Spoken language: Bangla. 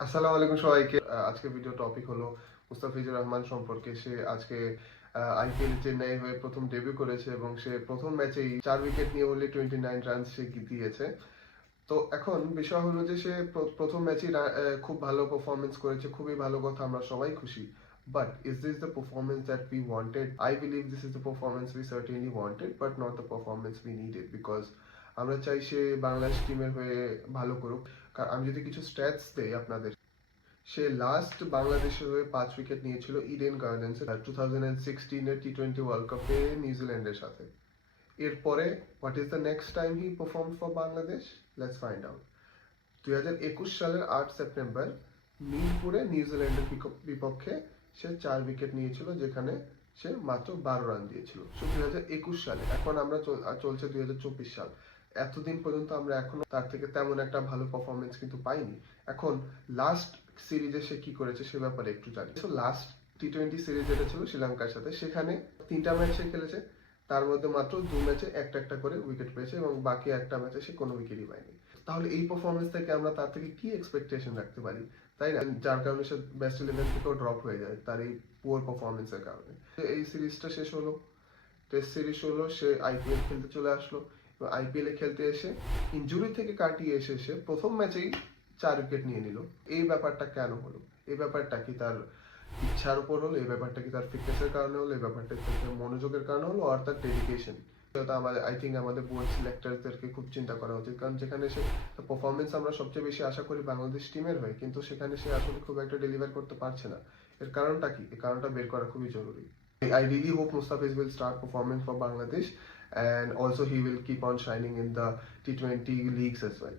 আসসালামু আলাইকুম সবাইকে। আজকের ভিডিও টপিক হলো মুস্তাফিজুর রহমান সম্পর্কে। সে আজকে আইপিএল চেন্নাই হয়ে প্রথম ডেবিউ করেছে এবং সে প্রথম ম্যাচেই 4 উইকেট নিয়ে only 29 রান সে দিয়েছে। তো এখন বিষয় হলো যে সে প্রথম ম্যাচেই খুব ভালো পারফরমেন্স করেছে, খুবই ভালো কথা, আমরা সবাই খুশি। But is this the performance that we wanted? I believe this is the performance we certainly wanted, but not the performance we needed. Because আমরা চাই সে বাংলাদেশ টিমের হয়ে ভালো করুক। কারণ আমি যদি কিছু স্ট্যাটস দেই আপনাদের, সে লাস্ট বাংলাদেশের হয়ে 5 উইকেট নিয়েছিল ইডেন গার্ডেন্সে 2016 টি-20 ওয়ার্ল্ড কাপে নিউজিল্যান্ডের সাথে। এরপরে what is the next time he perform for Bangladesh? Let's find out. 2021 সালের 8 সেপ্টেম্বর মিরপুরে নিউজিল্যান্ডের বিপক্ষে সে 4 উইকেট নিয়েছিল, যেখানে সে মাত্র 12 রান দিয়েছিল। 2021 সালে, এখন আমরা চলছে 2024 সাল। এতদিন পর্যন্ত আমরা এখনো তার থেকে তেমন একটা ভালো পারফরমেন্স কিন্তু পাইনি। এখন লাস্ট সিরিজে সে কি করেছে সে ব্যাপারে একটু জানি। লাস্ট টি-20 সিরিজ যেটা ছিল শ্রীলঙ্কার সাথে, সেখানে 3টা ম্যাচ সে খেলেছে। তার মধ্যে মাত্র 2 ম্যাচে একটা একটা করে উইকেট পেয়েছে এবং বাকি একটা ম্যাচে সে কোনো উইকেটই পায়নি। তাহলে এই পারফরমেন্স থেকে আমরা তার থেকে কি এক্সপেকটেশন রাখতে পারি, তাই না? যার কারণে সে বেস্ট 11 থেকেও ড্রপ হয়ে যায় তার এই পুয়ার পারফরমেন্সের কারণে। এই সিরিজটা শেষ হলো, টেস্ট সিরিজ হলো, সে আইপিএল খেলতে চলে আসলো এবং আইপিএল এ খেলতে এসে ইনজুরি থেকে কাটিয়ে এসে সে প্রথম ম্যাচেই 4 উইকেট নিয়ে নিল। এই ব্যাপারটা কেন হলো? এই ব্যাপারটা কি তার ইচ্ছার উপর হলো? এই ব্যাপারটা কি তার ফিটনেসের কারণে হলো? এই ব্যাপারটা কি তার মনোযোগের কারণে হলো, আর তার ডেডিকেশন? আমাদের আই থিঙ্ক আমাদের বোর্ড সিলেক্টরদেরকে খুব চিন্তা করা উচিত, কারণ যেখানে সে পারফরমেন্স আমরা সবচেয়ে বেশি আশা করি বাংলাদেশ টিমের হয়ে, কিন্তু সেখানে সে আসলে খুব একটা ডেলিভার করতে পারছে না। এর কারণটা কি? এই কারণটা বের করা খুবই জরুরি। I really hope Mustafiz will start performing for Bangladesh, and also he will keep on shining in the T20 leagues as well.